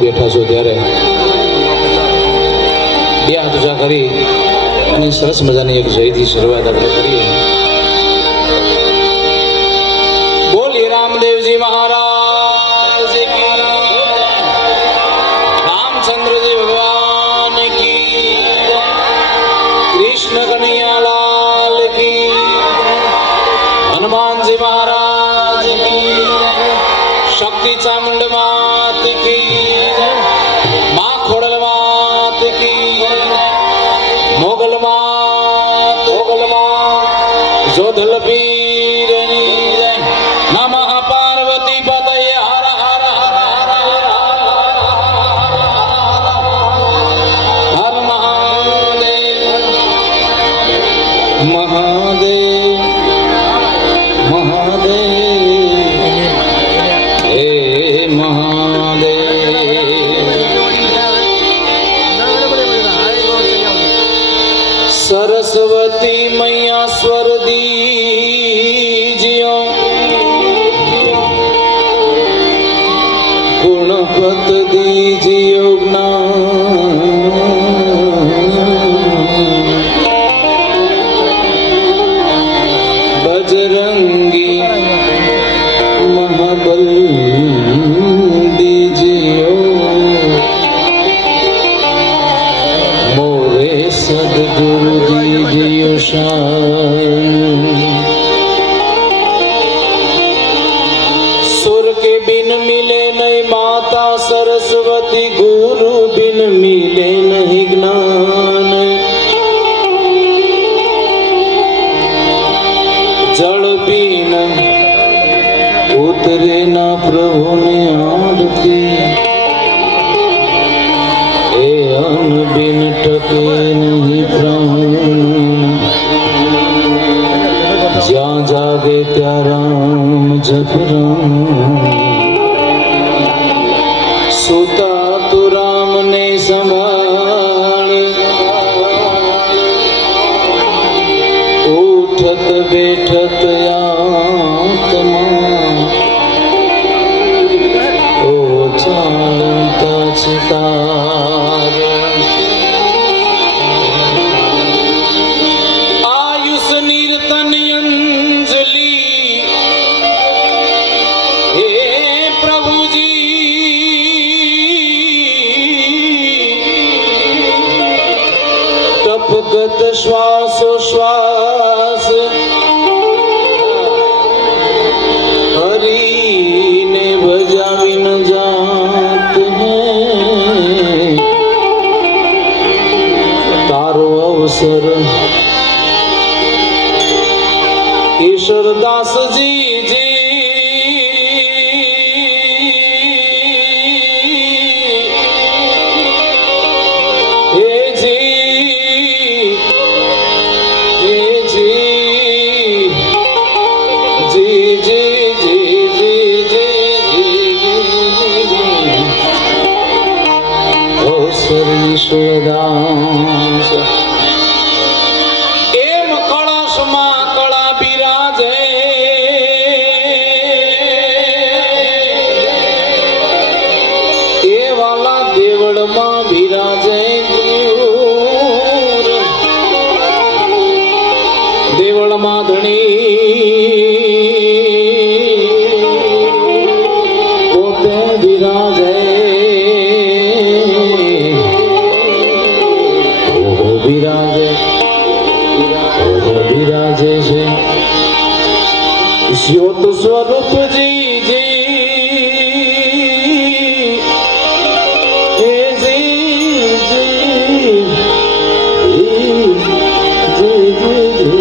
બેઠા છો ત્યારે બે હાથ ઊંચા કરી અને સરસ મજાની એક જયથી શરૂઆત આપણે કરીએ. બોલી રામદેવજી મહારાજ કી, રામચંદ્રજી ભગવાન કી, કૃષ્ણ કનૈયાલાલ કી, હનુમાનજી મહારાજ કી, શક્તિ ચામુંડ માત કી, माँ खोड़ल मात की, मोगल मात जोधल पीरनी नमः पार्वती पतये हर हर हर हर महादेव महादेव महादेव हे महादेव. सरस्वती मैया स्वर दीजियो, गुणपत दीजियो ज्ञान, बजरंगी महाबल दीजियो, मोरे सद्गुरु दीजियो शान. सुर के बिन मिले नहीं माता सरस्वती, गुरु बिन मिले नहीं ज्ञान. जल बिन उतरे ना प्रभु ने आरती, ए अन्न बिन टके नहीं प्राण. ज्યાં જાગે ત્યાં રામ જપ રામ, સુતા તુ રામ ને સંભાળ, ઉઠત બેઠત આત્મા, ઓ ચાલતા ચિતાર. आयुष नीरतन अंजलि हे प्रभु जी, तपगत श्वासो श्वास हरि ने भजावी न जात हैं. तारो अवसर ईश्वरदास जी जी, हे जी हे जी जी जी जी जी जी जी. ओ श्री ईश्वरदास एम कलश मा कला बिराजे, ए वाला देवल मा बिराजे दूर. देवल मा धणी पोते बिराजे, बिराजे बिराजे છે જ્યોત સ્વરૂપ જી જી, હે જી જી જી જી જી.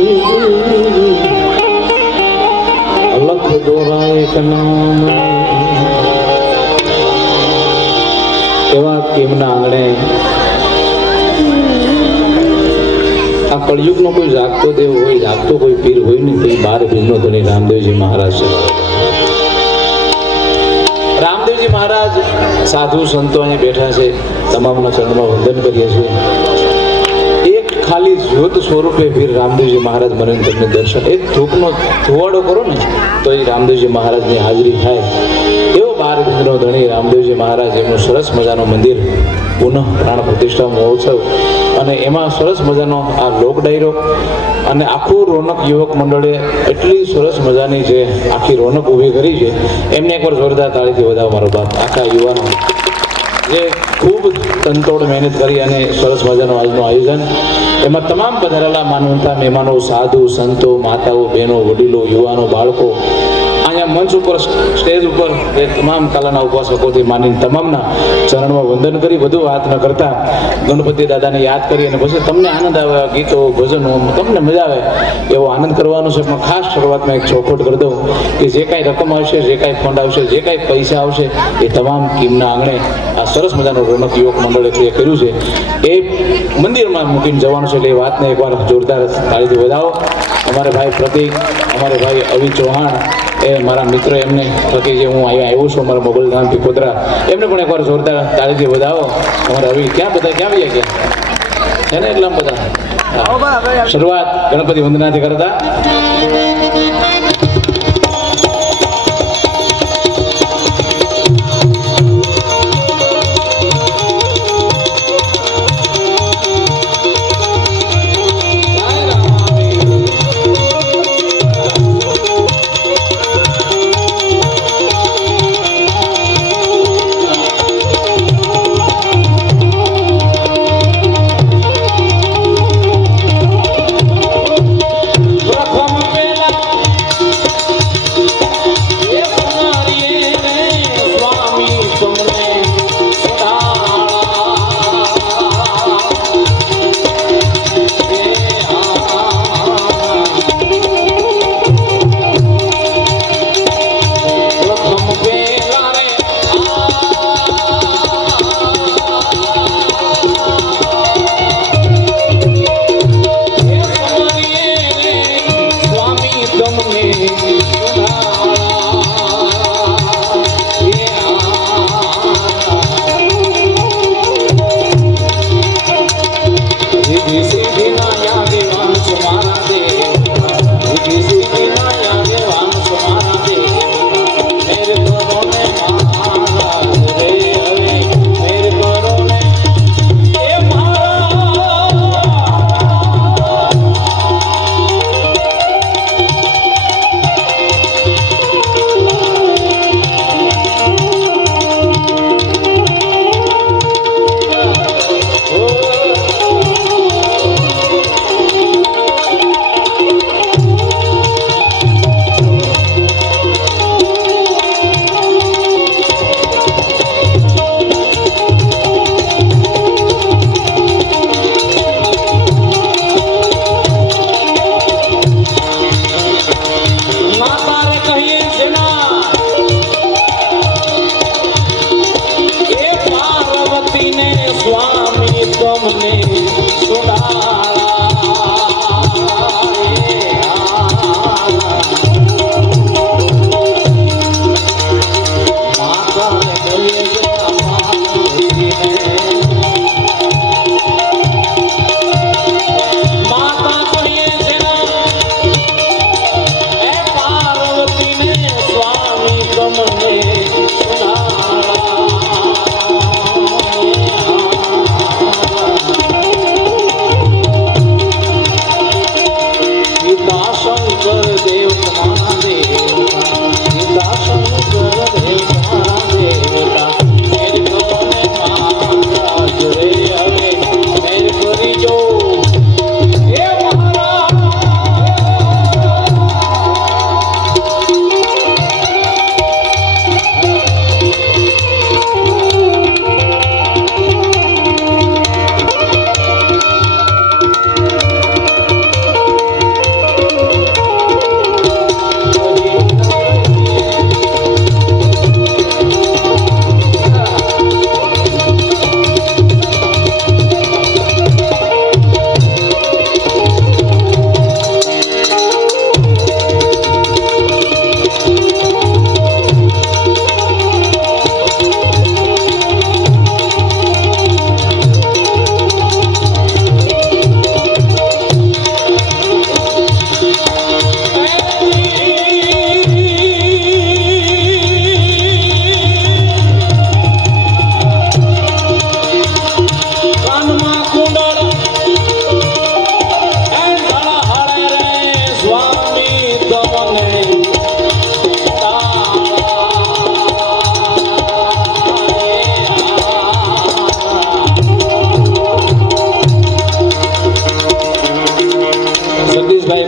એવા કેમના આંગણે આ કળયુગનો કોઈ જાગતો દેવ હોય, જાગતો કોઈ પીર હોય ને તો 12 ભીમનો ધણી રામદેવજી મહારાજ છે. રામદેવજી મહારાજ સાધુ સંતો અહીં બેઠા છે, તમામના ચરણમાં વંદન કરીએ છીએ. એક ખાલી જ્યોત સ્વરૂપે વીર રામદેવજી મહારાજ મને તમને દર્શન, એક ધૂપનો ધુવાડો કરો ને તો એ રામદેવજી મહારાજની હાજરી થાય. એવો 12 ભીમનો ધણી રામદેવજી મહારાજ, એમનું સરસ મજાનું મંદિર પુનઃ પ્રાણ પ્રતિષ્ઠા મહોત્સવ અને એમાં સરસ મજાનો આ લોક ડાયરો અને આખું રોનક યુવક મંડળે એટલી સરસ મજાની જે આખી રોનક ઊભી કરી છે, એમને એકવાર જોરદાર તાળીથી વધાવો મારો બાપ. આખા યુવાનો જે ખૂબ તનતોડ મહેનત કરી અને સરસ મજાનું આજનું આયોજન, એમાં તમામ પધારેલા માનવતા મહેમાનો, સાધુ સંતો, માતાઓ, બહેનો, વડીલો, યુવાનો, બાળકો, અહીંયા મંચ ઉપર સ્ટેજ ઉપર એ તમામ કલાના ઉપાસકોથી માનીને તમામના ચરણમાં વંદન કરી વધુ વાત ન કરતા ગણપતિ દાદાને યાદ કરી અને પછી તમને આનંદ આવે, ગીતો ભજનો તમને મજા આવે એવો આનંદ કરવાનો છે. પણ ખાસ શરૂઆતમાં એક ચોખવટ કરી દઉં કે જે કાંઈ રકમ આવશે, જે કાંઈ ફંડ આવશે, જે કાંઈ પૈસા આવશે એ તમામ કીમના આંગણે આ સરસ મજાનું રોનક યુવક મંડળે કર્યું છે એ મંદિરમાં મૂકીને જવાનું છે. એટલે એ વાતને એકવાર જોરદાર તાળીથી વધાવો. અમારે ભાઈ પ્રતિક, અમારે ભાઈ અવી ચૌહાણ, એ મારા મિત્ર, એમને થકી જે હું અહીંયા આવ્યો છું, અમારા મોગલ ગામ પીપોતરા, એમને પણ એકવાર જોરદાર તાળીથી વધાવો. અમારા અવી ક્યાં બધા ક્યાં ગયા છે ને એટલા બધા. શરૂઆત ગણપતિ વંદનાથી કરતા.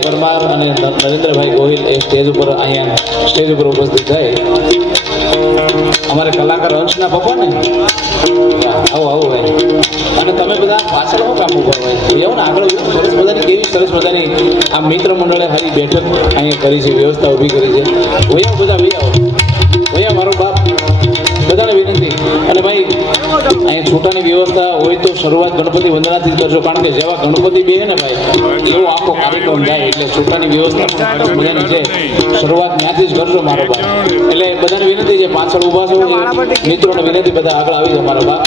પરમાર અને નરેન્દ્રભાઈ ગોહિલ એ સ્ટેજ ઉપર અહીંયા સ્ટેજ ઉપર ઉપસ્થિત થાય. અમારે કલાકાર હંસના પપ્પા ને આવો આવો ભાઈ. અને તમે બધા પાછળ શું કામ ઉભા હોય એવું ને આગળ સરસ મજાની કેવી સરસ મજાની આ મિત્ર મંડળે સારી બેઠક અહીંયા કરી છે, વ્યવસ્થા ઊભી કરી છે. ભૈયા બધા ભૈયા મારો બાપ બધાને વિનંતી. અને ભાઈ અહીંયા છૂટાની વ્યવસ્થા હોય તો શરૂઆત ગણપતિ વંદનાથી જ કરજો, કારણ કે જેવા ગણપતિ બે ને ભાઈ એવો આખો કાર્યક્રમ થાય. એટલે છૂટાની વ્યવસ્થા બધાની છે, શરૂઆત ત્યાંથી જ કરજો મારો બાપ. એટલે બધાને વિનંતી છે, પાછળ ઊભા છો મિત્રોને વિનંતી બધા આગળ આવી જાઓ મારો બાપ.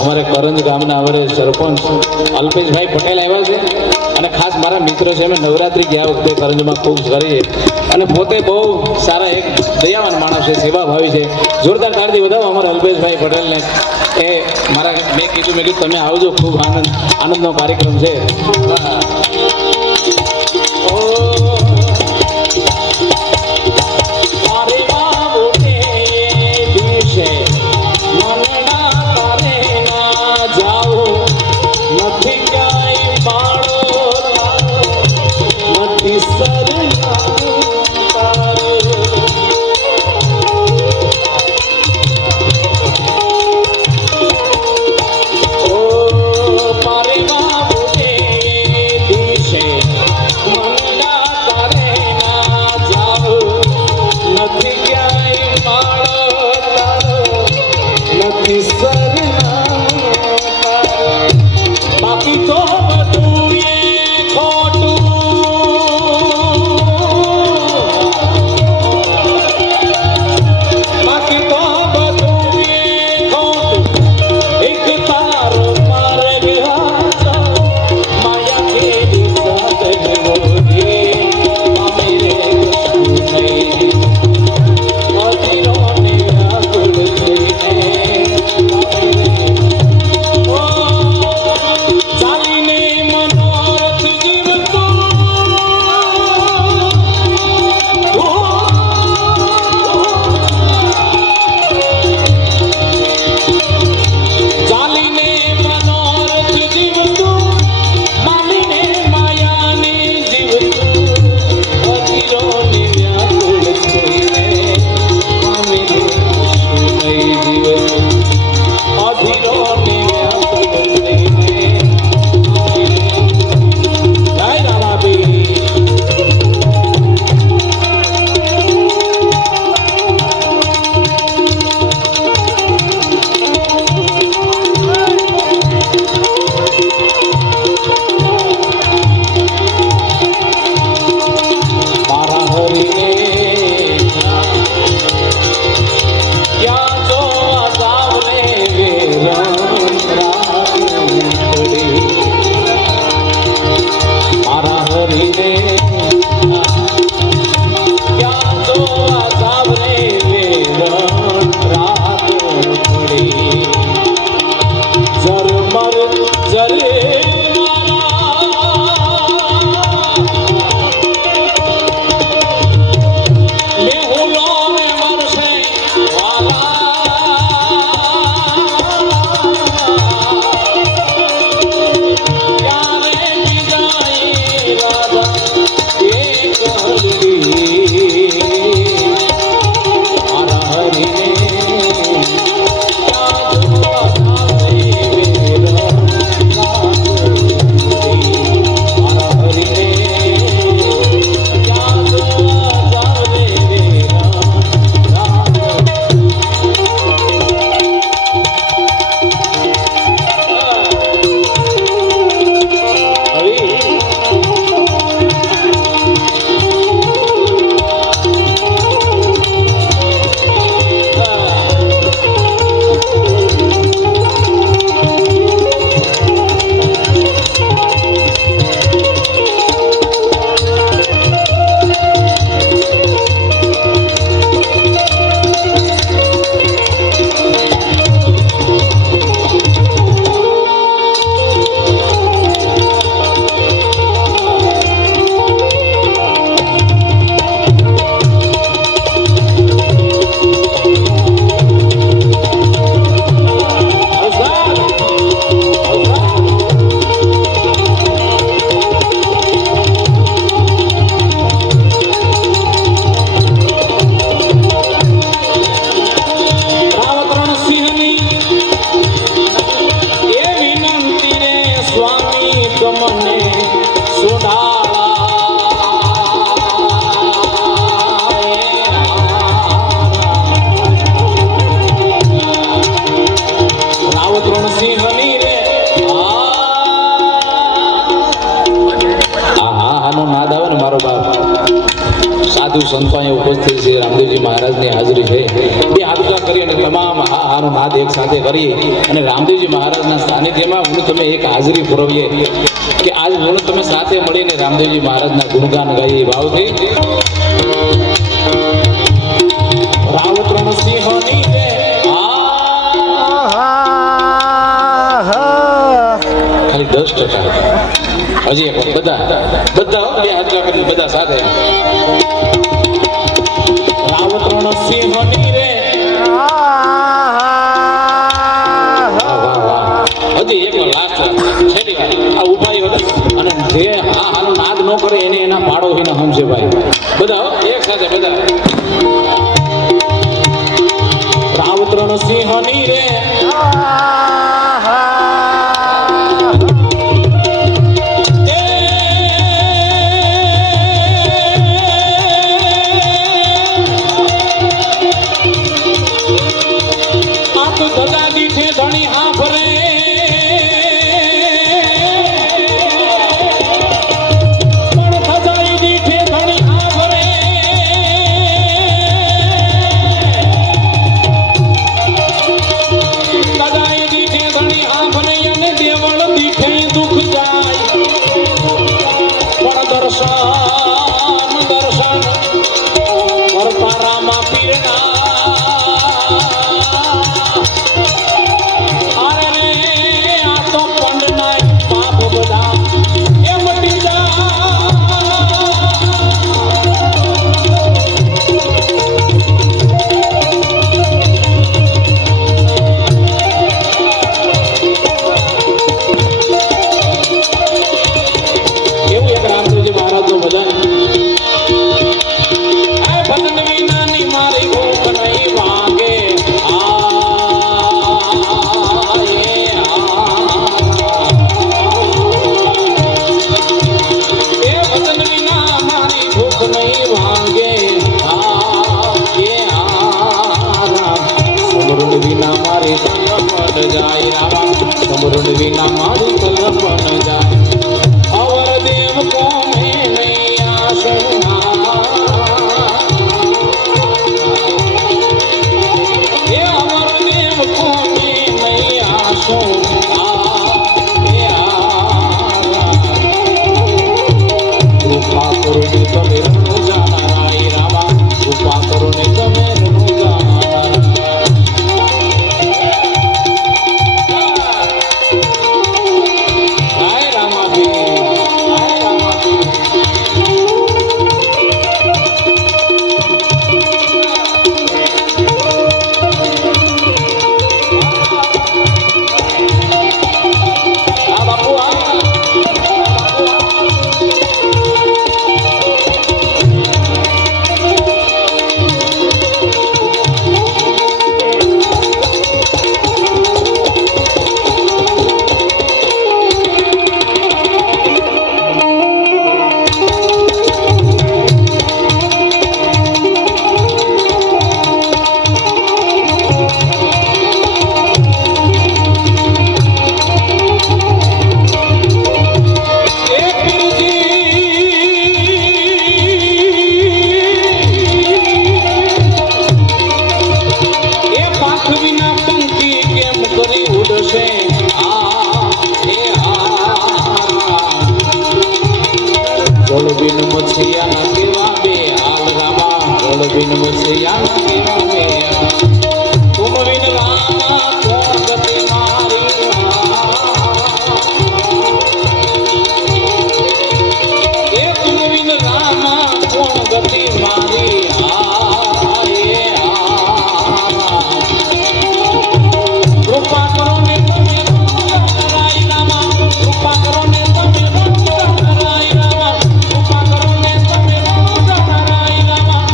અમારે કરંજ ગામના અમારે સરપંચ અલ્પેશભાઈ પટેલ આવ્યા છે અને ખાસ મારા મિત્ર છે. અમે નવરાત્રિ ગયા વખતે કરંજમાં ખૂબ કરી છે અને પોતે બહુ સારા એક દયાવાન માણસ છે, સેવાભાવી છે. જોરદાર તાળથી વધાવો અમારા અલ્પેશભાઈ પટેલને. એ મારા મેં કીધું તમે આવજો, ખૂબ આનંદનો કાર્યક્રમ છે. સાધુ સંતો અહીંયા ઉપસ્થિત છે, રામદેવજી મહારાજની હાજરી છે. એ હાજરા કરી અને તમામ હાનો નાદ એક સાથે કરી અને રામદેવજી મહારાજના સાનિધ્યમાં હું તમે એક હાજરી પુરવીએ કે આજ હું તમે સાથે મળીને રામદેવજી મહારાજના ગુણગાન ગાઈએ ભાવથી. રાવત્રણ સિંહોની ખાલી 10%. હજી એક બધા બે હાજરા કરી બધા સાથે. રાવત્રણ સિંહોની રે હજી એક લાસ્ટ છેડી આ ઉપાય હતા અને જે આનો નાદ ન કરે એને એના પાડો હિના સમજે ભાઈ. બધા એક સાથે બધા. રાવત્રણ સિંહોની રે બિન મછિયા ના કેવા બે હાલ રામા રોડ બિન મછિયા ના કેવા બે તુમ બિન રામા કોણ ગતિ મારી એ તુમ બિન રામા કોણ ગતિ મારી કૃપા કરો ને તમે રાઈ રામા કૃપા કરો ને તમે રાઈ રામા કૃપા કરો ને તમે રાઈ રામા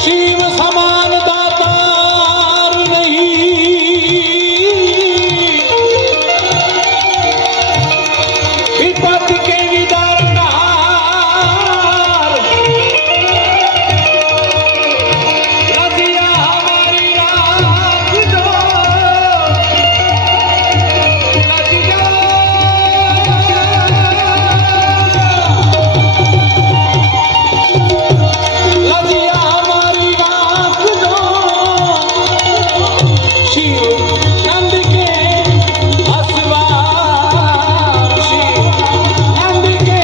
શિવ સમાન દાતાર નહીં વિપત કે વિદારનાર રજિયા હમારી રાખજો રજિયા હમારી રાખજો શિવ નંદ કે અસવાર શિવ નંદ કે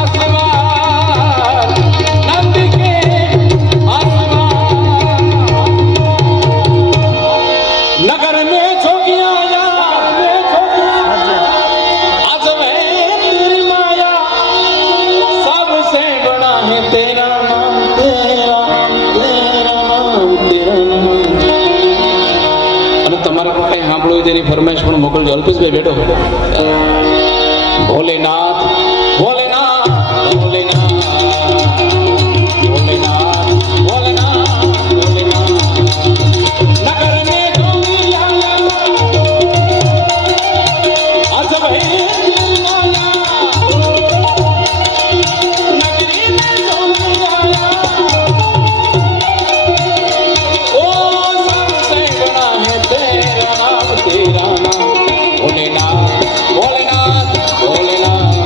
અસવાર નંદ કે અસવાર नगर में छोकिया आज मैं तेरी माया सबसे बड़ा है तेरा नाम तेरा तेरा नाम तेरा नाम અને તમારા કોઈ સાંભળવું હોય તેની ફરમાઈશ પણ મોકલજો. અલ્પેશભાઈ બેઠો. ભોલેનાથ ભોલેનાથ ભોલેનાથ ભોલેનાથ ભોલેનાથ ભોલેનાથ नगर में डोंगिया आज भाई माया नगरी में डोंगिया ओ सबसे बड़ा है तेरा नाम भोलेनाथ भोलेनाथ भोलेनाथ भोलेनाथ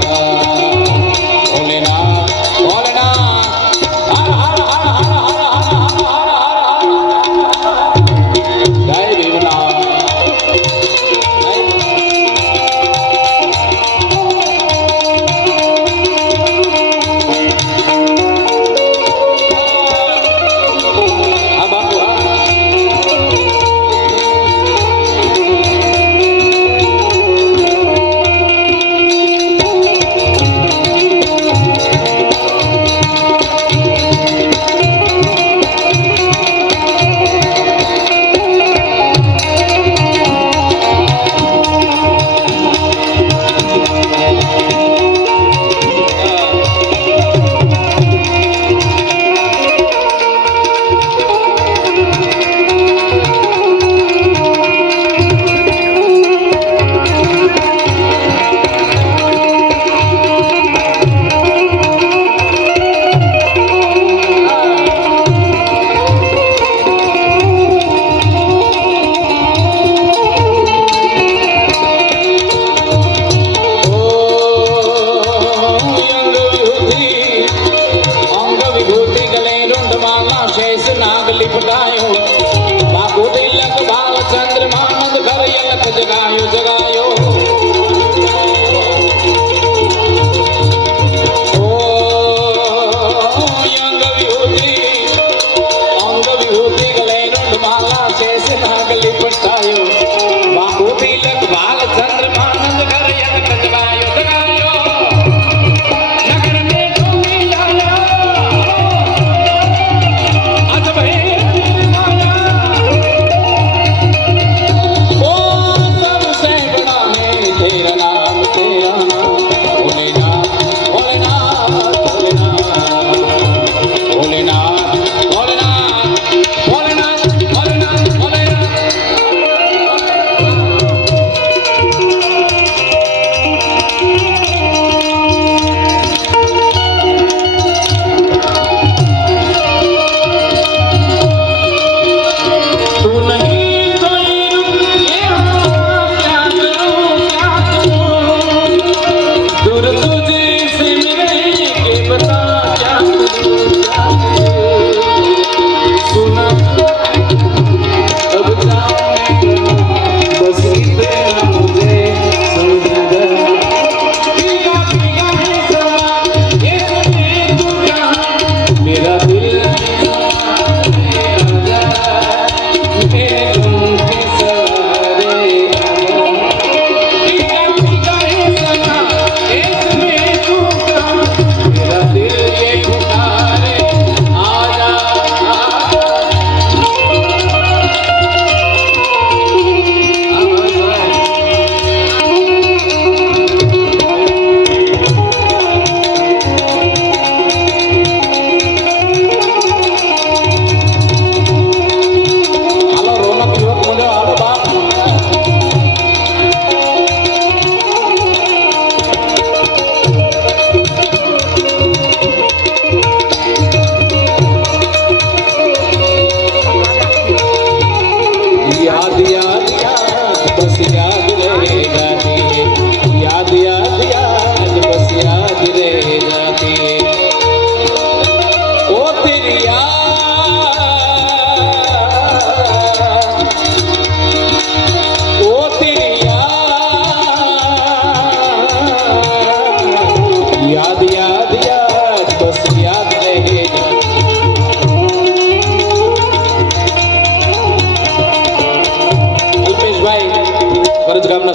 सुना अब जाऊं बस इतना मुझे समझा दे भीगा भीगा है समा ये सुने तू कहाँ मेरा दिल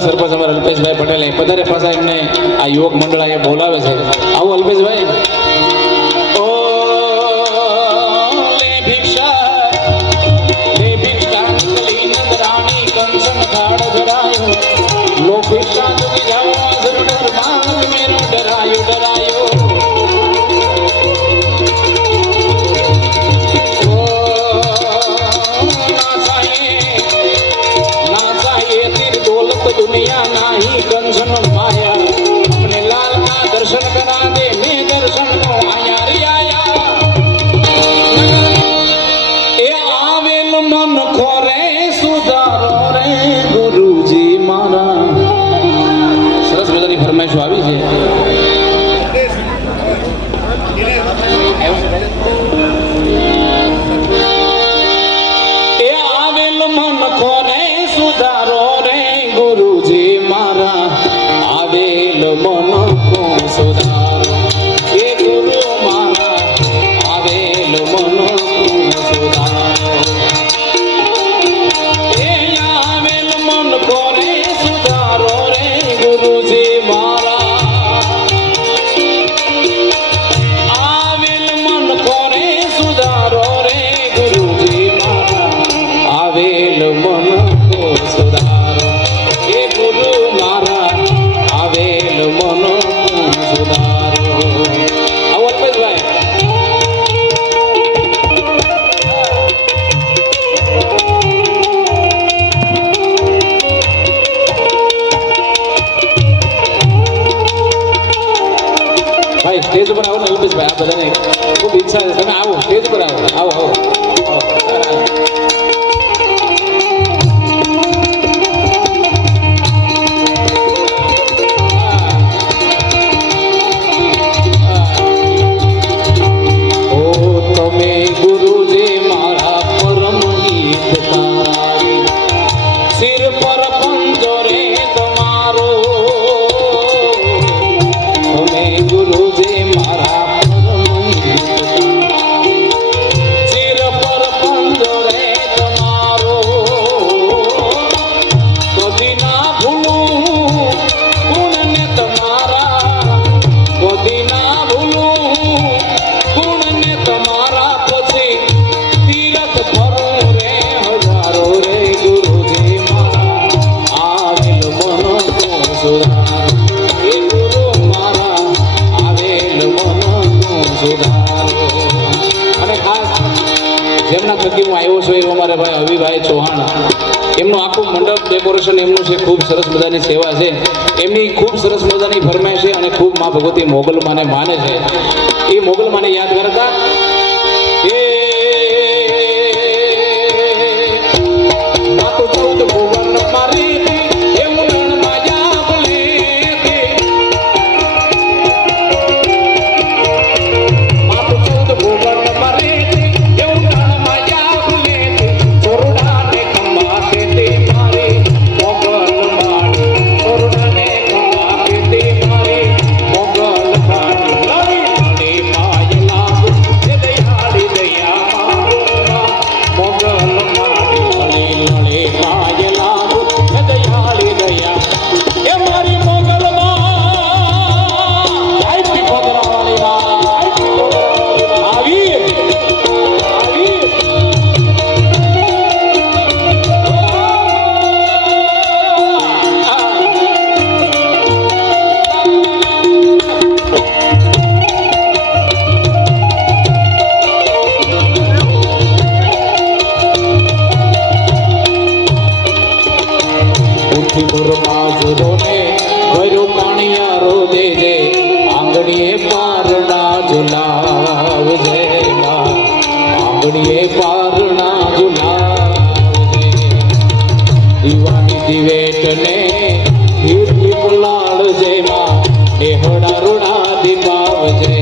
સરપંચ અમારા અલ્પેશભાઈ પટેલ પધારે પાછા એમને આ યુવક મંડળ અહીંયા બોલાવે છે. આવો અલ્પેશભાઈ. ઓ લે ભિક્ષા નીકળી નગરાણી કંચન ખાડ ધરાયો લો ભિક્ષા ચૂકી જાવા જરૂર માંગ મેરો ડરાયો ડરાયો दुनिया नाही कंचन माया अपने लाल का दर्शन करा दे मैं दर्शन को आया रे आया ए आवेल मन खोरे सुधारो रे गुरुजी मारा. સરસ મજાની ફરમાઈશો આવી છે. એ આવેલ મન ખોરે સુધારો ગુરુજી મારા આવેલ મન કો સુધારો એ ગુરુ મારા આવેલ મન કો સુધારો એ આવેલ મન કોરે સુધારો રે ગુરુજી મારા આવેલ મન કોરે સુધારો રે ગુરુજી મારા આવેલ મન કો સુધારો એ ગુરુ મારા આવેલ મન સુધારો. આવો અલ્પેશભાઈ. ભાઈ સ્ટેજ ઉપર આવો ને અલ્પેશભાઈ. આ બધાને ખૂબ ઈચ્છા છે તમે આવો સ્ટેજ પર આવો આવો આવો. જેમના થકી હું આવ્યો છું એવા મારા ભાઈ અવિભાઈ ચૌહાણ એમનું આખું મંડપ ડેકોરેશન એમનું છે. ખૂબ સરસ મજાની સેવા છે એમની. ખૂબ સરસ મજાની ફરમાઈશ છે અને ખૂબ માં ભગવતી મોગલમાને માને છે. એ મોગલમાને યાદ કરતા એ આ તો 14 ભુવન મારી ભુવન આસુરોને ભર્યું પાણીયારો દેજે આંગણીએ પારણા ઝુલાવજે માં આંગણીએ પારણા ઝુલાવજે દીવાની દિવેટને હીર લાડજે માં નેહડા રૂડા દીપાવજે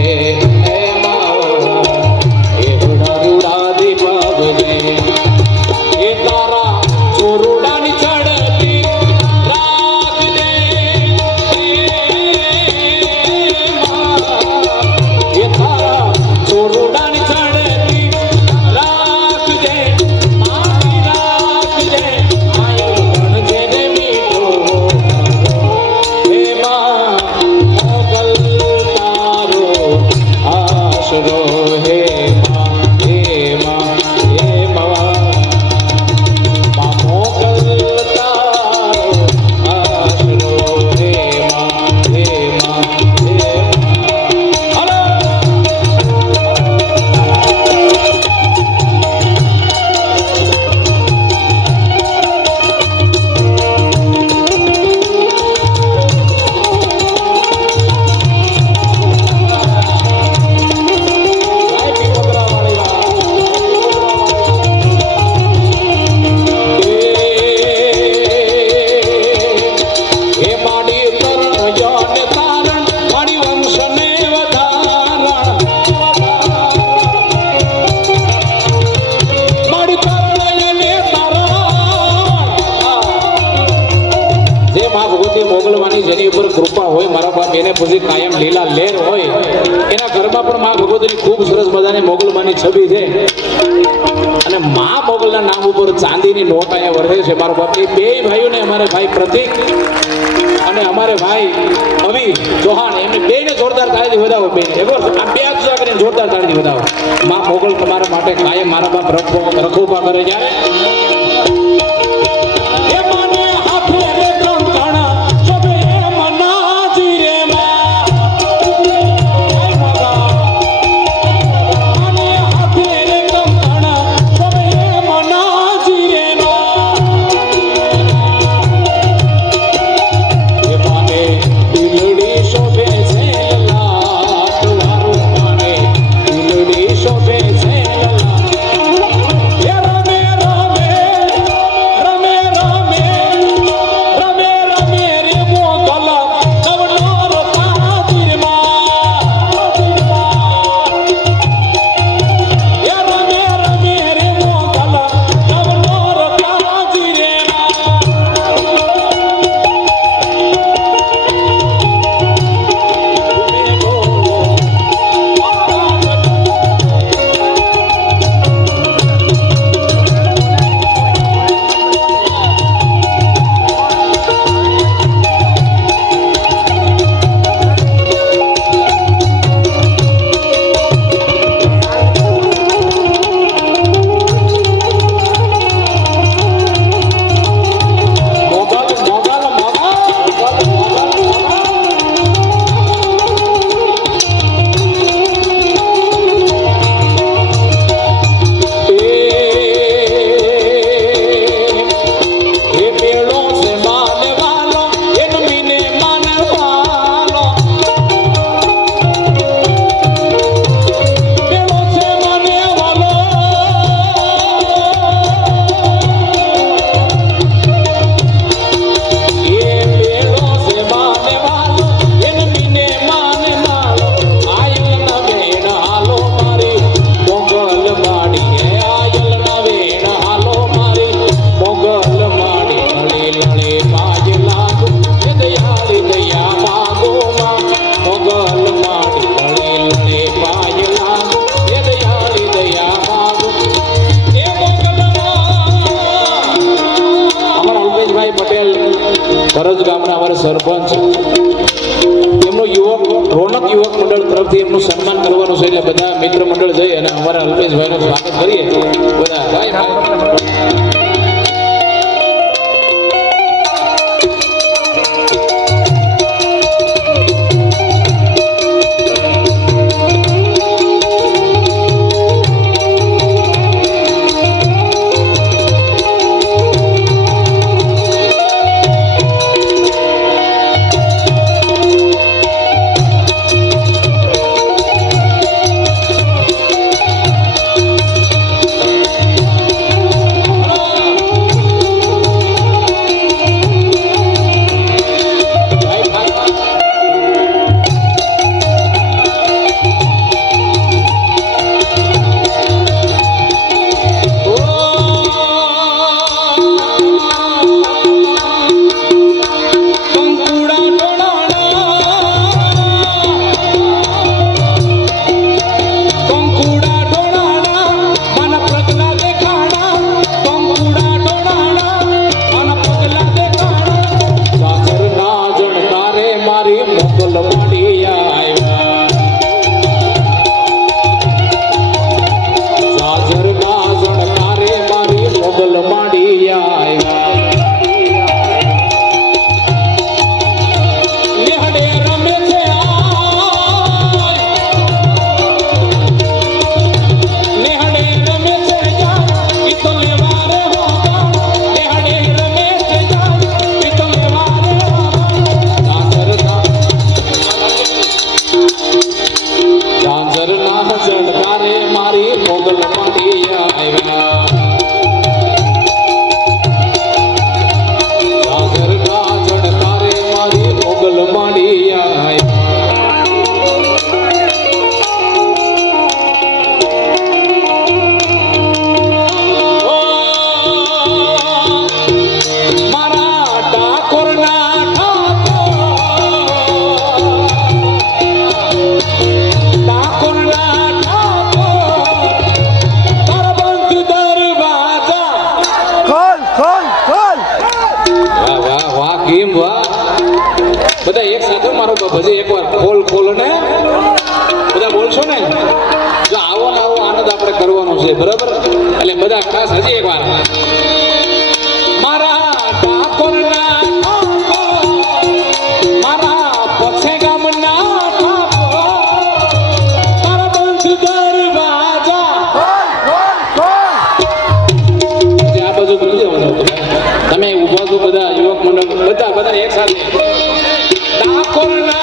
જેની ઉપર કૃપા હોય મારા બાપ એને પછી કાયમ લીલા લેર હોય એના ઘરમાં પણ માં ભગવતીની ખૂબ સરસ મજાની મોગલમાની છબી છે અને માં મોગલના નામ ઉપર ચાંદીની નોટ અહીંયા વરસે છે મારા બાપ એ બે ભાઈઓને અમારે ભાઈ પ્રતીક અને અમારે ભાઈ અવિ ચૌહાણ એમને બેને જોરદાર તાળીથી વધાવો બેને આ બે અક્ષર કરીને જોરદાર તાળીથી વધાવો માં મોગલ તમારા માટે કાયમ મારા બાપ રખોપા કરે જ્યારે ભરજ ગામના અમારા સરપંચ એમનો યુવક રોનક યુવક મંડળ તરફથી એમનું સન્માન કરવાનું છે એટલે બધા મિત્ર મંડળ જઈ અને અમારા અલ્પેશભાઈનું સ્વાગત કરીએ બધા ભાઈ પછી એકવાર ખોલ ખોલ ને બધા બોલશો ને જો આવો ને આવો આનંદ આપણે કરવાનો છે બરાબર એટલે બધા ખાસ હજી એકવાર મારા ઠાકોરના મારા પક્ષે ગામના મારા બંધ દરવાજા આ બાજુ તમે ઉભા છો બધા યુવક મંડળ બધા એક સાથે ઠાકોરના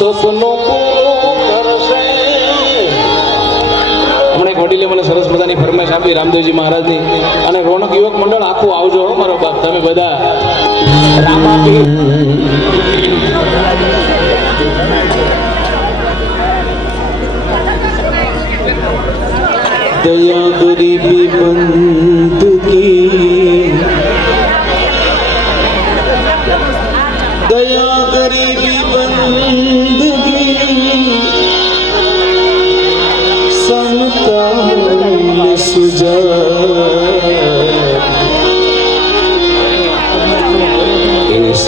સપનો પૂરો કરશે. હમણાં એક વડીલે મને સરસ મજાની ફરમાઈશ આપી રામદેવજી મહારાજની, અને રોનક યુવક મંડળ આખું આવજો હો મારો બાપ, તમે બધા રામાપીર दया गरीबी बंदगी, दया गरीबी बंदगी, समता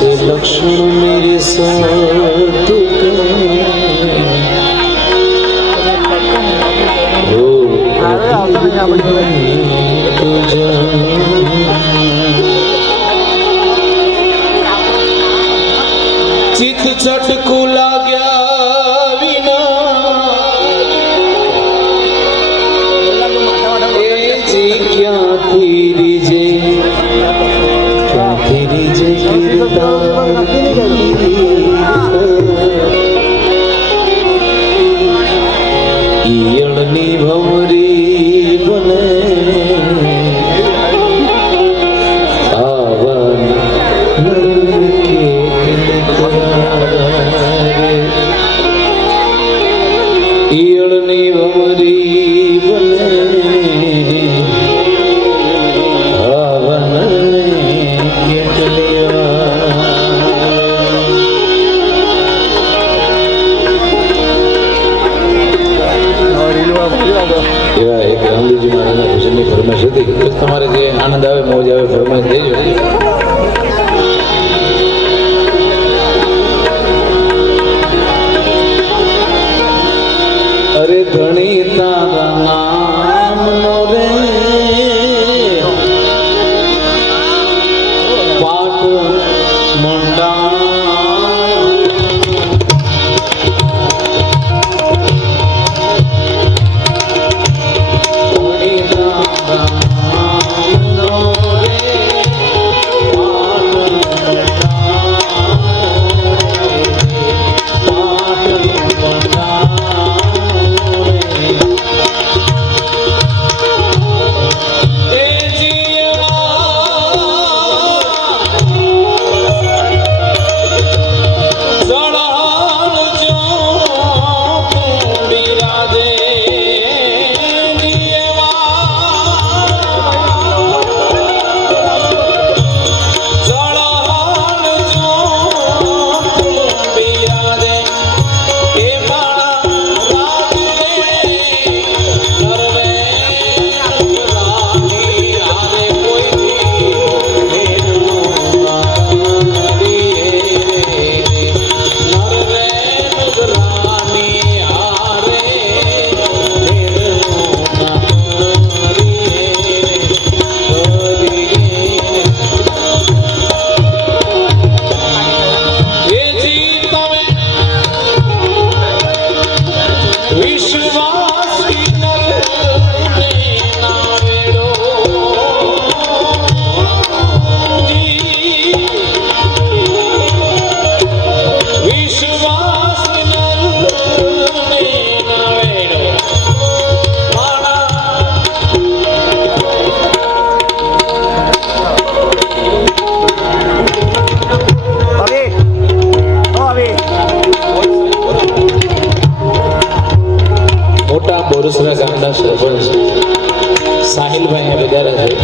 ऐसे लक्षण मेरे साथ हो चित चटकू लाग्या विना ए जी क्या तेरी जे किरदार ઈયળની ભમરી બને આવા ઈયળની ભમરી બને એવા એક રામદેવજી મહારાજના ભજનની ફરમાઈશ હતી. તમારે જે આનંદ આવે મોજ આવે ફરમાઈશ દેજો. અરે ધણી તારા નામનો રે પાટ મંડા બોરસરા ગામના સરપંચ સાહિલભાઈ અહીંયા પધાર્યા છે.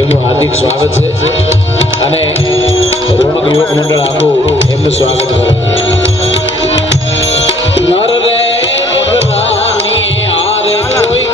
એમનું હાર્દિક સ્વાગત છે અને રોનક યુવક મંડળ આખું એમનું સ્વાગત કરે છે. નર રે રાની આરે કોઈ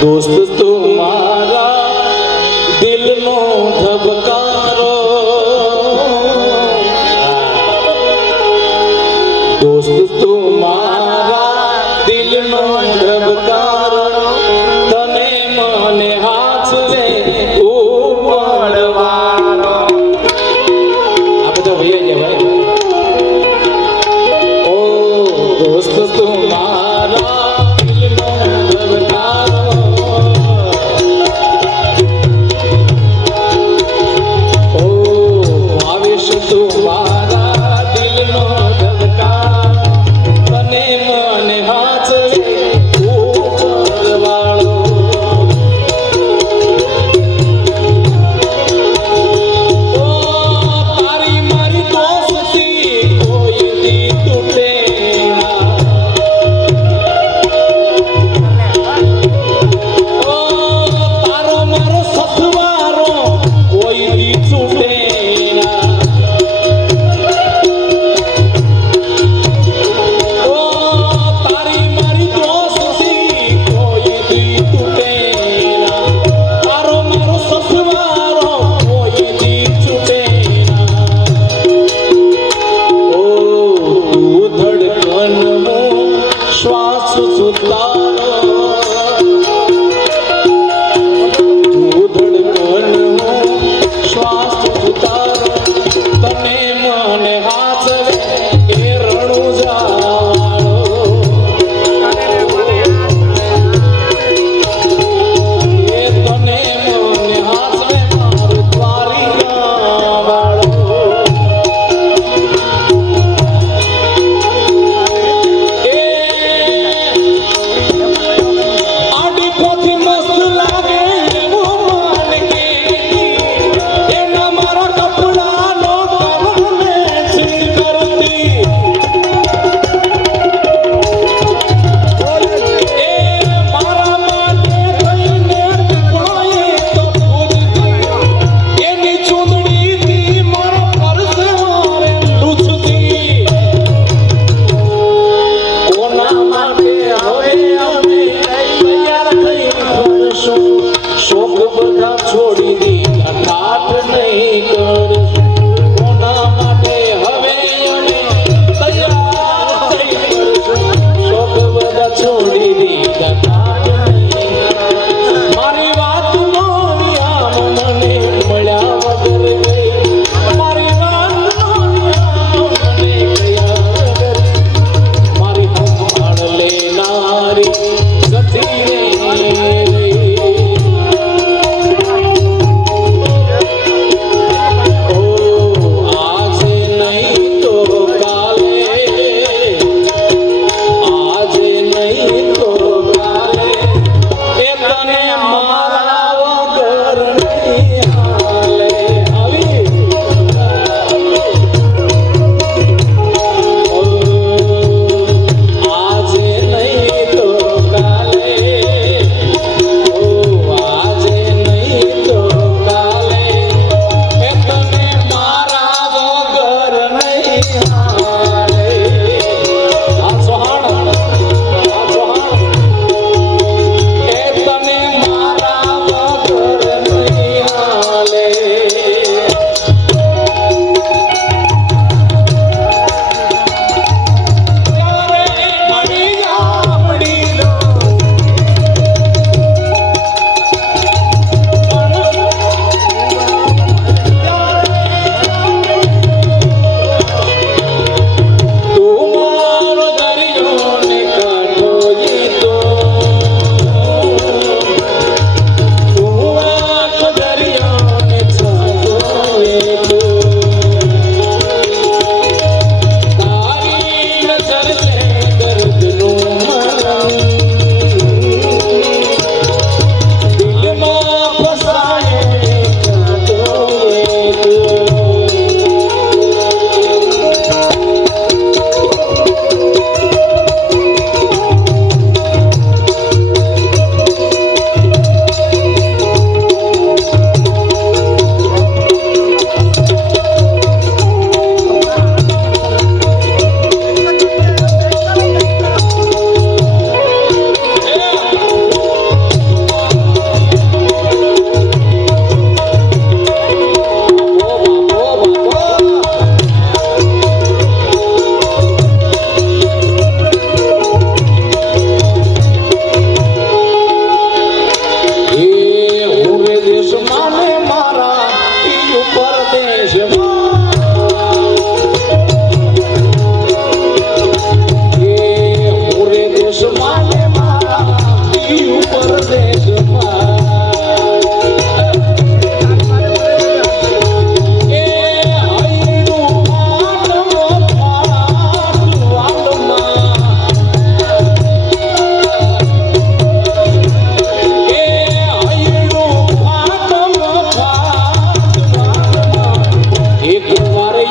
દોસ્ત તુમારા દિલનો ધબકારો, દોસ્ત તુમારા દિલનો ધબકારો, તને મને હાથવે ઉપાડવાનો. આ બધા ભૈયા છે ભાઈ. ઓ દોસ્ત તુમારા દિલનો ધબકારો, ઓ ભાવેશ તુમારા દિલનો ધબકારો, તને મને હાથવે ઉપાડવાનો. ઓ તારી મારી દોસ્તી કોઈ દી તૂટે ના. ઓ તારો મારો સથવારો કોઈ દી છૂટે ના. ઓ તારી મારી દોસ્તી કોઈ દી તૂટે ના. તારો મારો સથવારો કોઈ દી છૂટે ના. ઓ તું ધડકનમો શ્વાસ સુતારો, તું ધડકનમો શ્વાસ સુતારો, તને મને હાથવે એ રણુજાવાળો. એ તને મને હાથવે મારું દ્વારિકાવાળો. આડી પોથી મસ્ત લાગે એવું માન કે એના મારા કપડાનો કવર છે.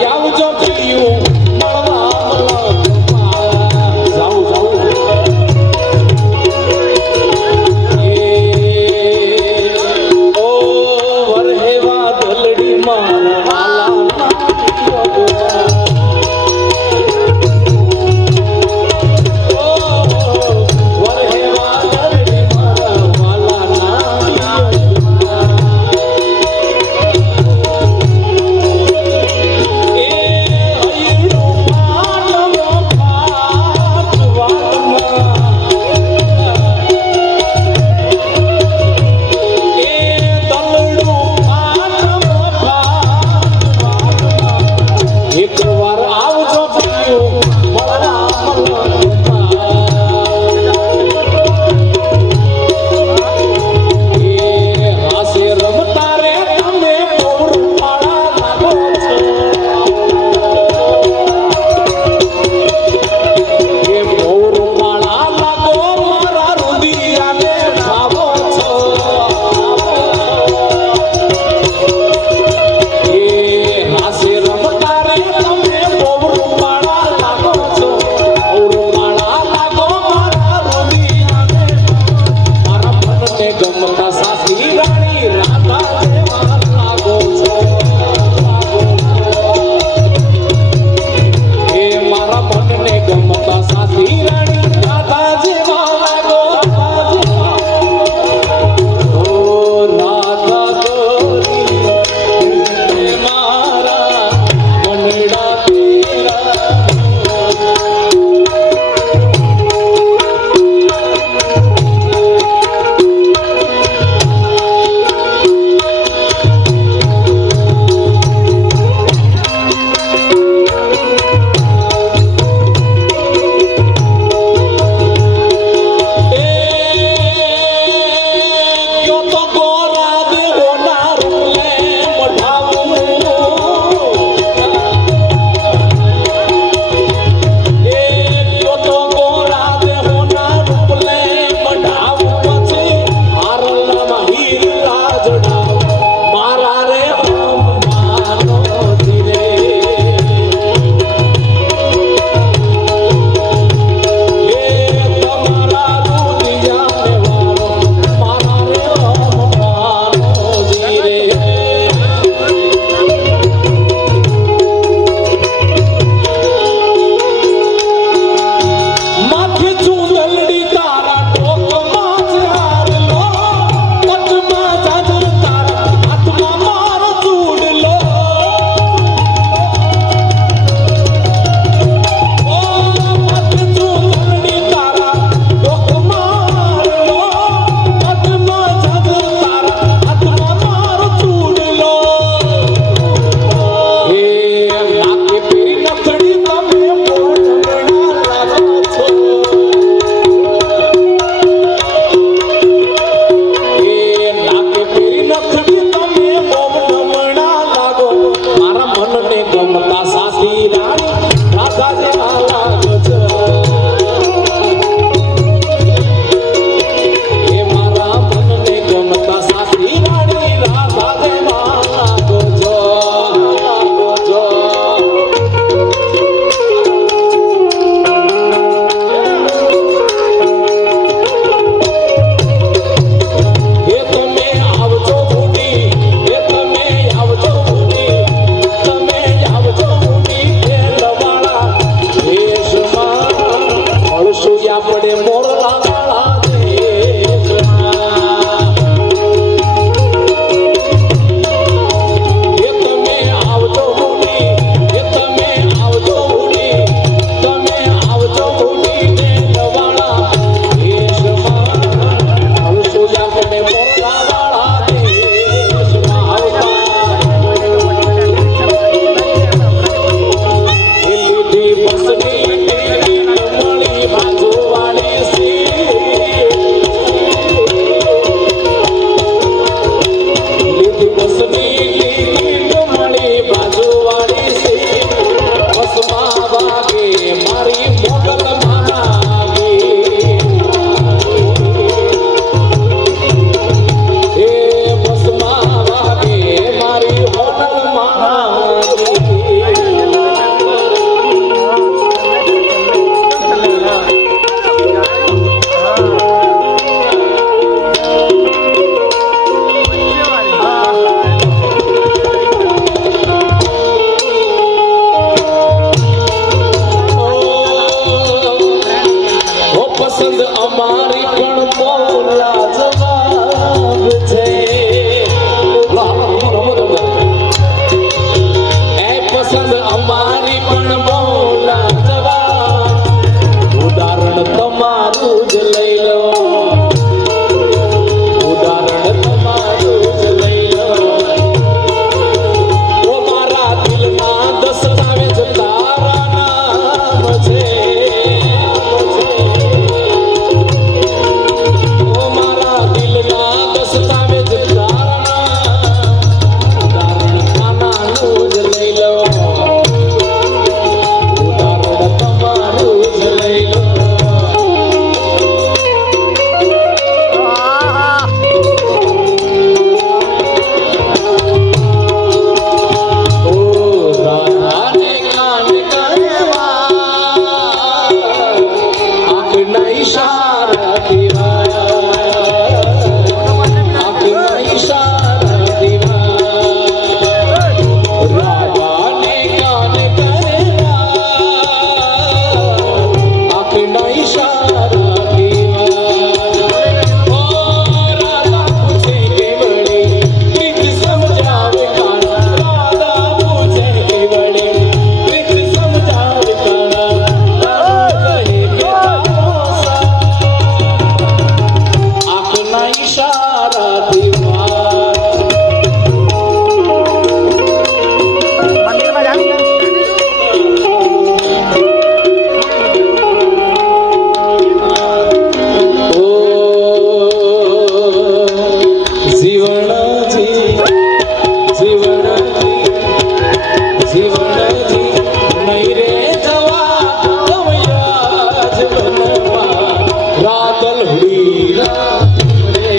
આવજો પીયું મળવા જાઉં જાઉં ઓ વરહેવા દલડી મારા વાલા વરહેવા દલડી મારા વાલા એ પણ બોલા જવા ઉદાહરણ તમારું જ લઈ લો ઉદાહરણ તમારું જ લઈ લો ઓ મારા દિલના દસ્તાવેજ તારા નામ છે ઓ મારા દિલના દસ્તાવેજ તારા નામ ઉદાહરણ આનાનું જ લઈ લો ઉદાહરણ તમારું જ લઈ લો ઓ રાધાને કાન કરવા આંખના ઈશારાથી આંખના ઈશારાથી રાધાને કાન કરવા આંખના ઈશારાથી ઓ રાધા પૂછે કેવડી પ્રીત સમજાવે કાન રાધા પૂછે કેવડી પ્રીત સમજાવે કાન રાધા કહે કે આંખના ઈશારાથી ઓ જીવનજી જીવનજી જીવનજી નહીં રે જવા તવયા જ બનવા રાતલ હુડીરા રે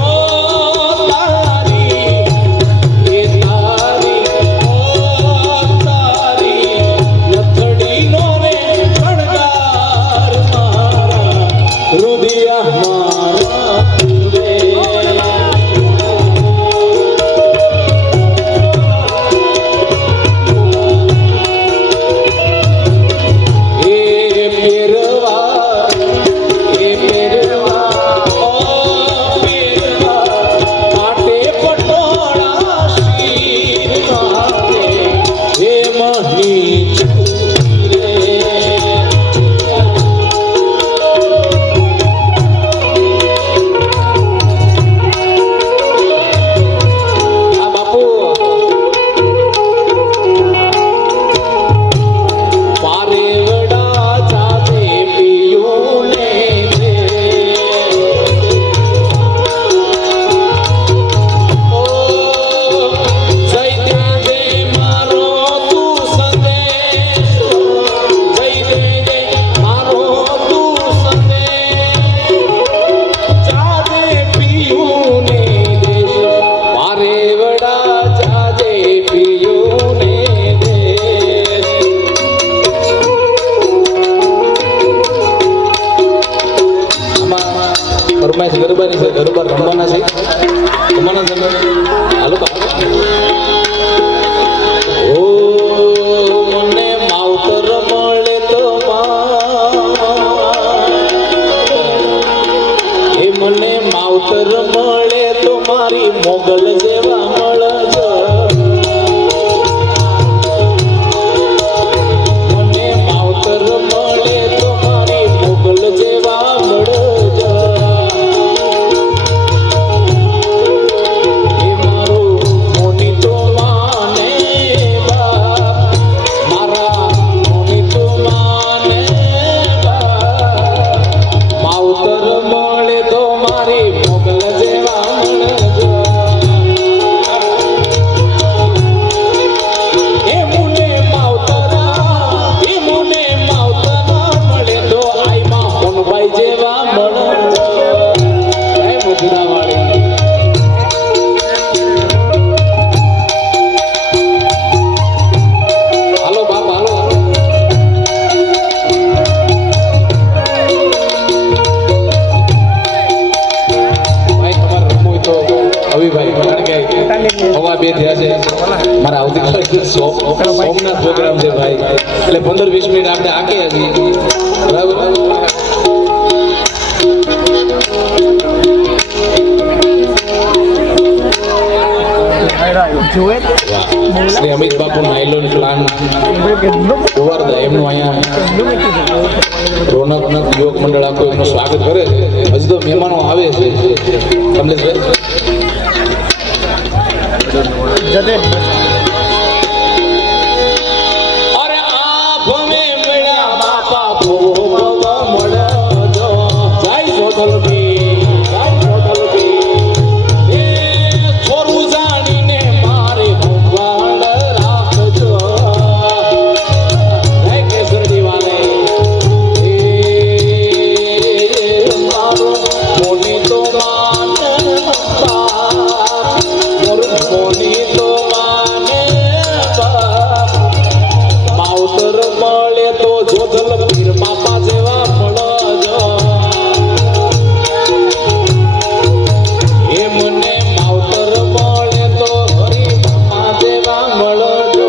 ઓ તારી એ તારી ઓ તારી લથડીનો રે ખણગાર મારા રુદિયા મારા રે એ પેરવા ઓ પેરવા પાટે પટોળા શીર માથે હે મહી રે આ બાપુ પારેવડા જાતે પિયુને દે ઓ જય દેજે મારો તું સંદેશ જય દેજે મારો તું સંદેશ જાજે પિયુને દેશ પારેવડા જાજે પિયુને દેશ આમાં ફરમાઈશ ગરબાની છે ગરબા રમવાના છે રમવાના છે હાલો તો ઓ મને માવતર મળે તો એ મને માવતર મળે તો મારી મોગલ જેવા મળજો મને માવતર મળે તો મારી મોગલ જેવા મળજો એ મારું મોની તો માને બાપ મારા મોની તો માને બાપ માવતર મળે તો મારી મોગલ જેવા મળજો એ મુને માવતરા મળે તો આઈમાં હોનભાઈ જેવા મળજો હે મુદ્રાવાળી હાલો બાપ હાલો ભાઈ તમારે રમવું હોય તો અવિભાઈ કારણ કે હવા બે થયા છે મારા આવતીકાલે સોમનાથ પ્રોગ્રામ છે ભાઈ એટલે 15-20 મિનિટ આપણે આકે હજી બરાબર શ્રી અમિત બાપુ નાયલોન પ્લાન કુવારદા એમનું અહીંયા રોનકનાથ યુવક મંડળ આખું એમનું સ્વાગત કરે છે. હજી તો મહેમાનો આવે છે. કમલેશભાઈ અરે આંખ મેં મળ્યા બાપા ભોગવા મળજો જય જોધલભી જય જોધલભી એ છોરું જાણીને મારે ભગવાન રાખજો જય કેસરડી વાલે મારો મોની તો માને મોની તો માને માવતર મળે તો જોધલ પીર બાપા જેવા મળજો એ મને માવતર મળે તો હરી બાપા જેવા મળજો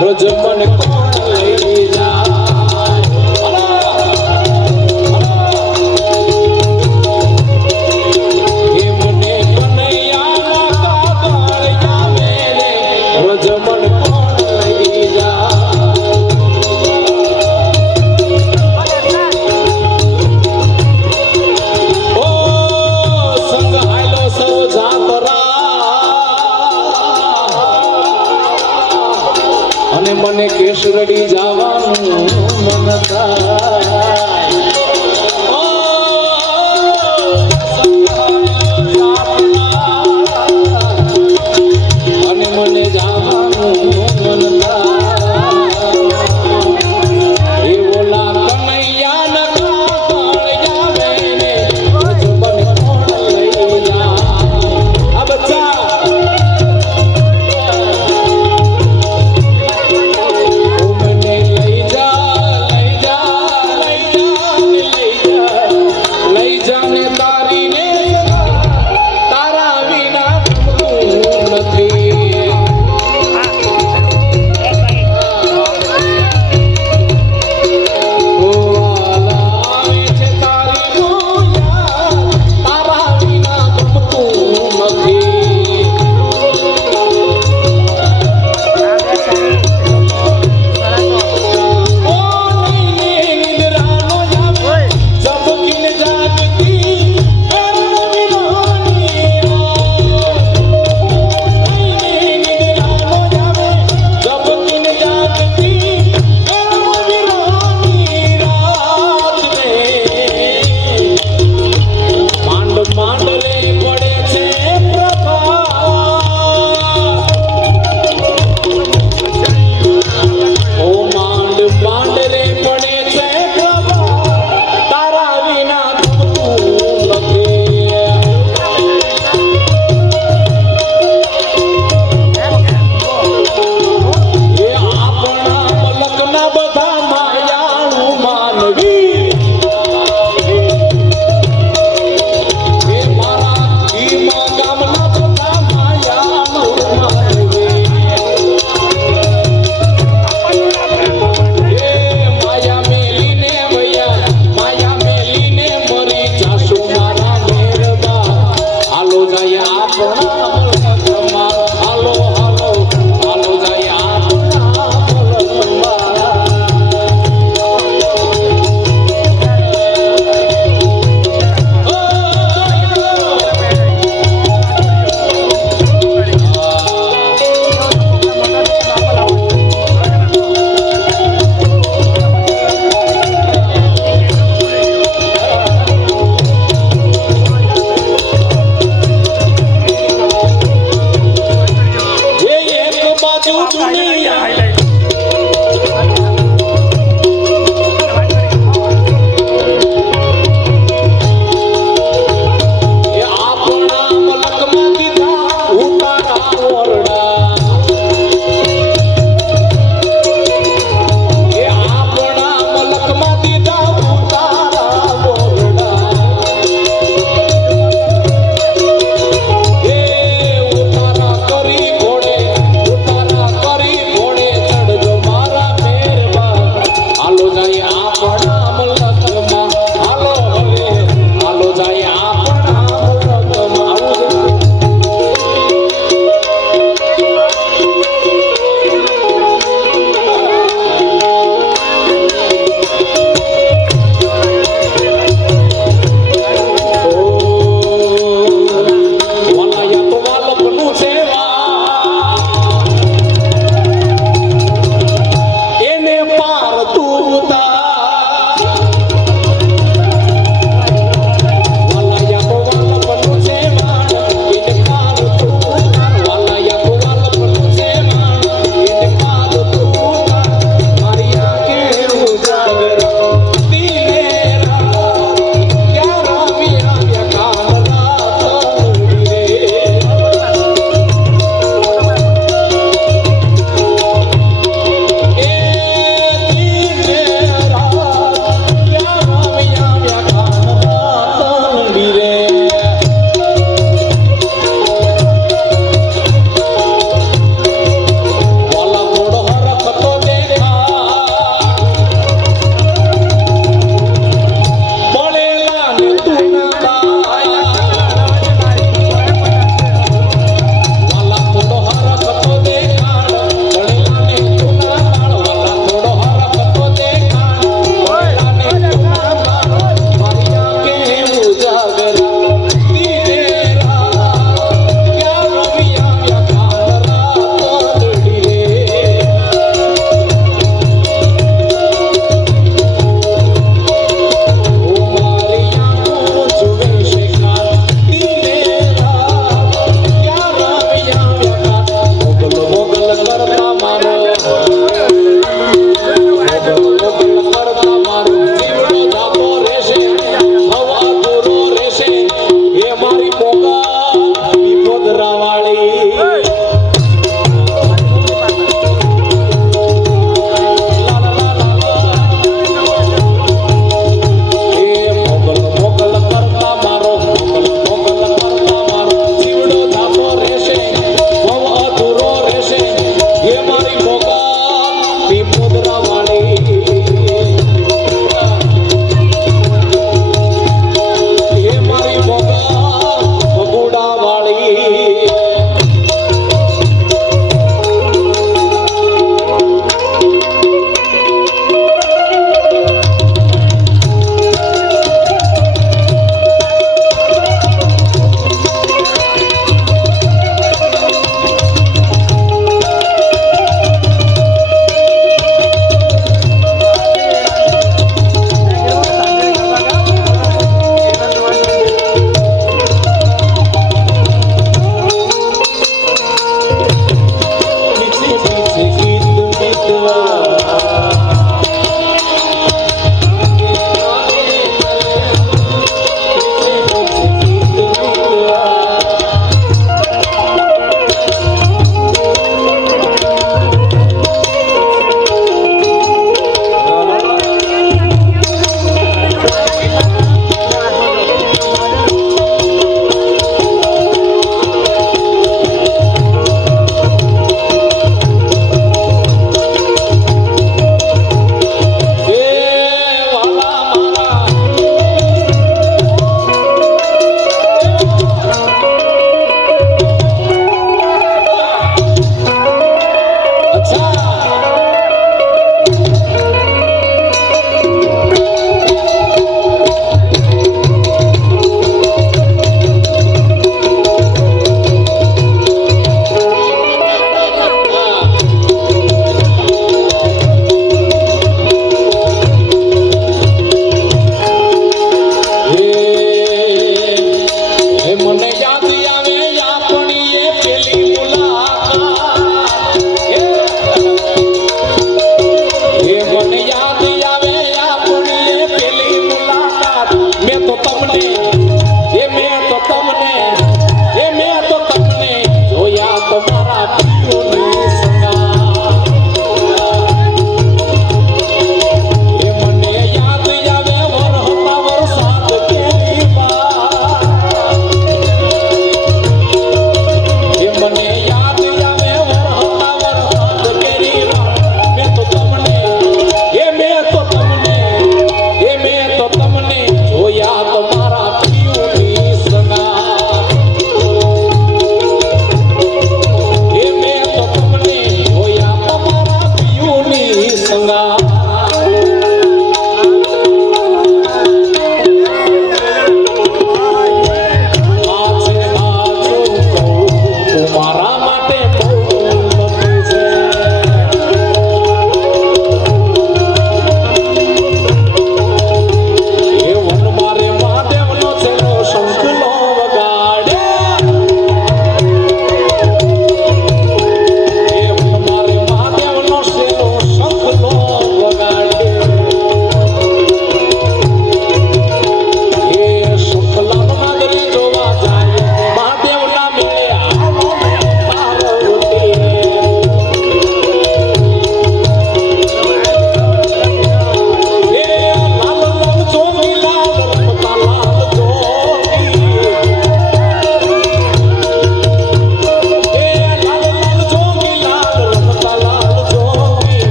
રજમન કોણ લઈ જાય એ મને કનૈયાના કાગળ આવે રે રજમન કોણ લઈ જાય ઓ સંગ હાલો સૌ જાતરા અને મને કેસરડી જવાનું મન થાય ઓ અને મને જવાનું મન થાય એ ઓલા કનૈયા ન કાગળ આવે ને મને કોણ લઈ જાય આ બચ્ચા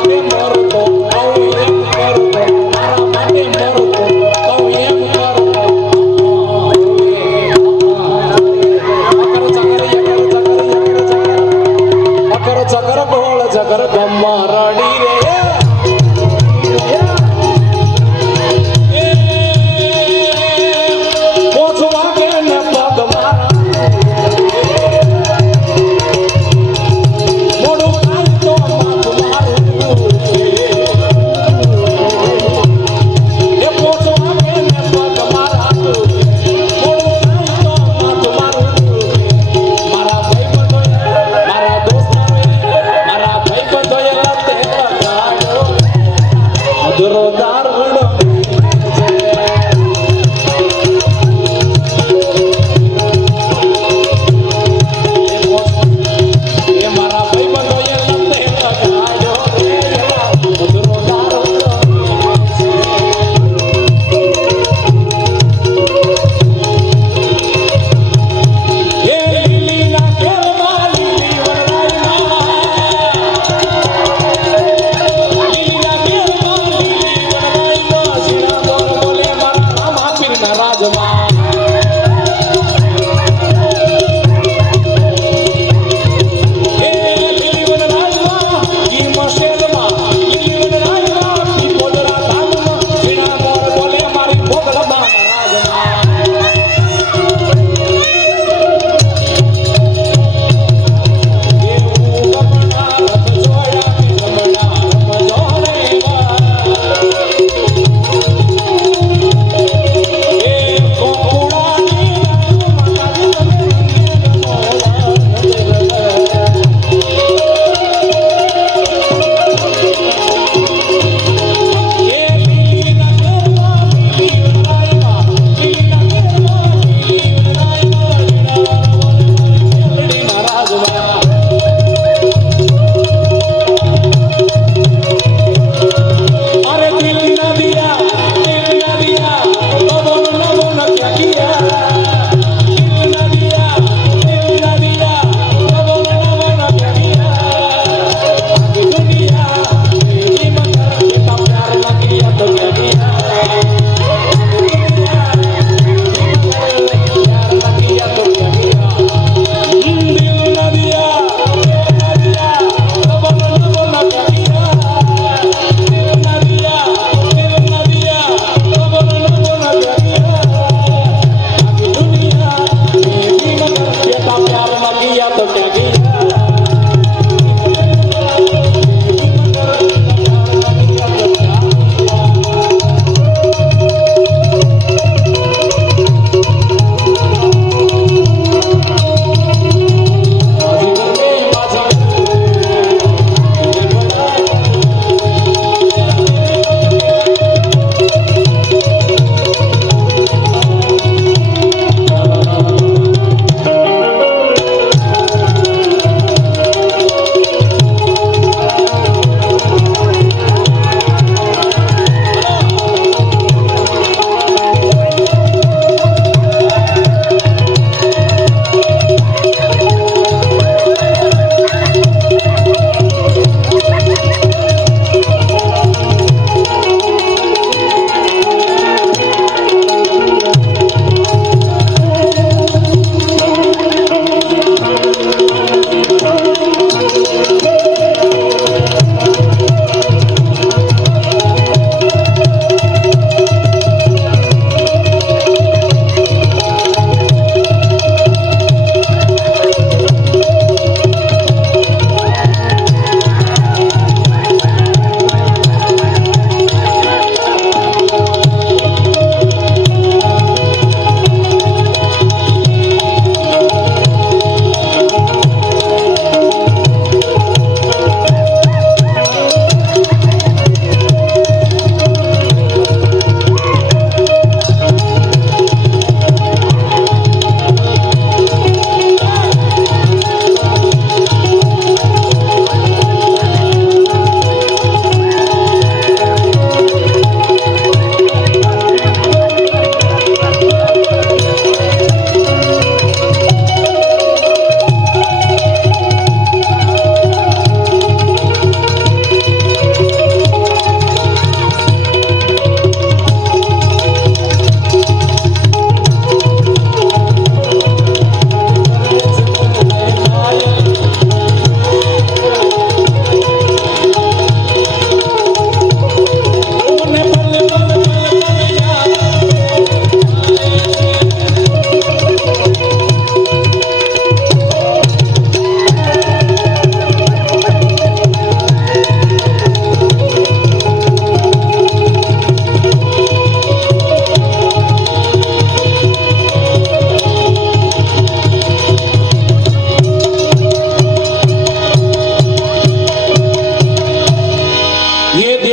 માટે મરતો કહું એમ કરતો મારા માટે મરતો કહું એમ કરતો અકર ચકર ગોળ ચકર ગમ્મા રડી રે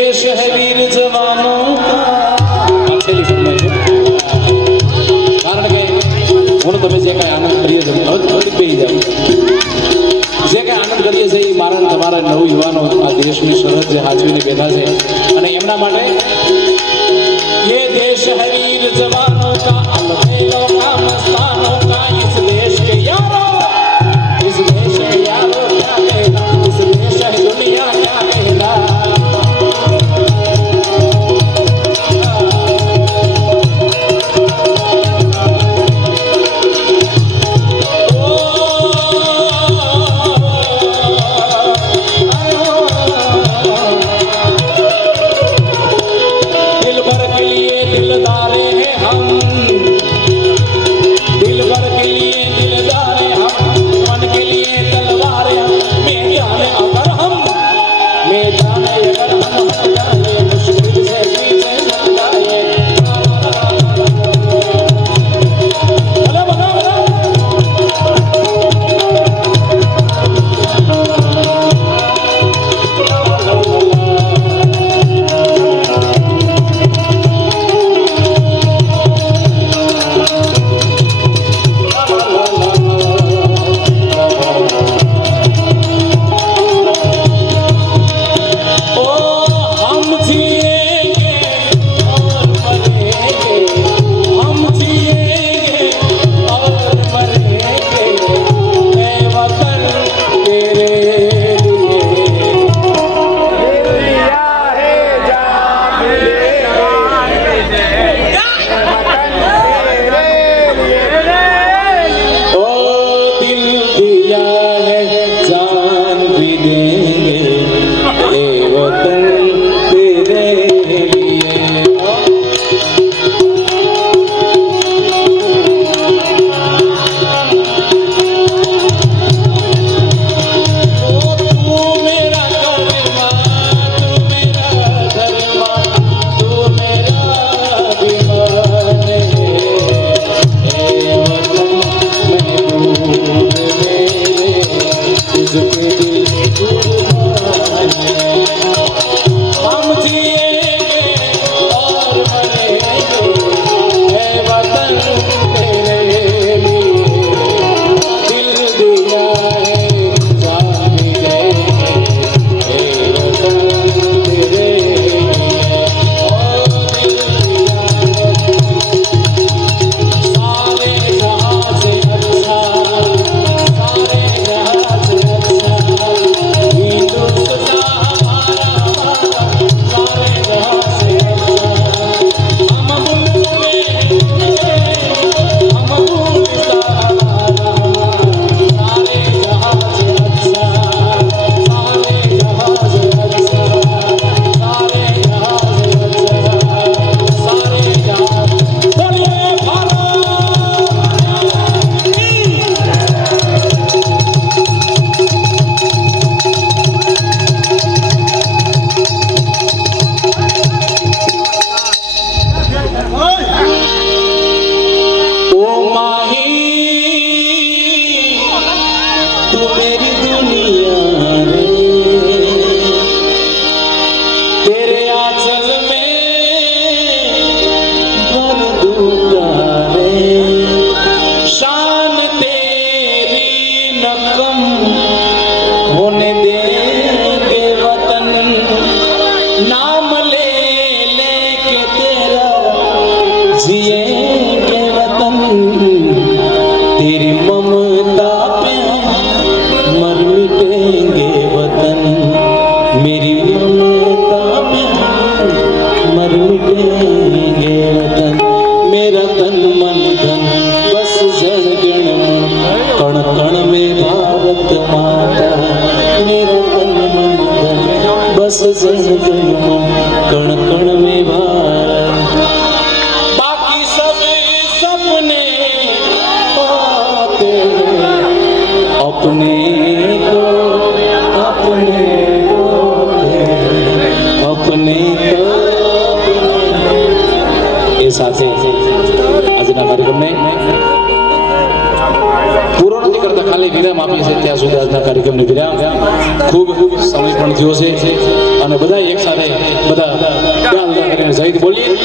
देश है वीर जवानों का छेली फरमाई कारण के હું તમે જે કાંઈ આનંદ કરીએ છો હવે બેસી જાઓ જે કાંઈ આનંદ કરીએ છીએ એ મારા ને તમારા નવ યુવાનો આ દેશની સરહદ જે હાચવીને બેઠા છે અને એમના માટે ये देश है वीर जवानों का अलबेलों का मस्तानों का इस देश के यारों इस देश के यारों क्या कहना इस देश है दुनिया क्या कहना बस जन कण कण में भारत बाकी सब सपने आते अपने को अपने એ સાથે આજના કાર્યક્રમને પૂરો નથી કરતા, ખાલી ખાલી વિરામ આપીએ છીએ ત્યાં સુધી આજના કાર્યક્રમની વિરામ ખૂબ સમય પણ થયો છે અને બધા એક સાથે બધા કરીને જઈથી બોલીએ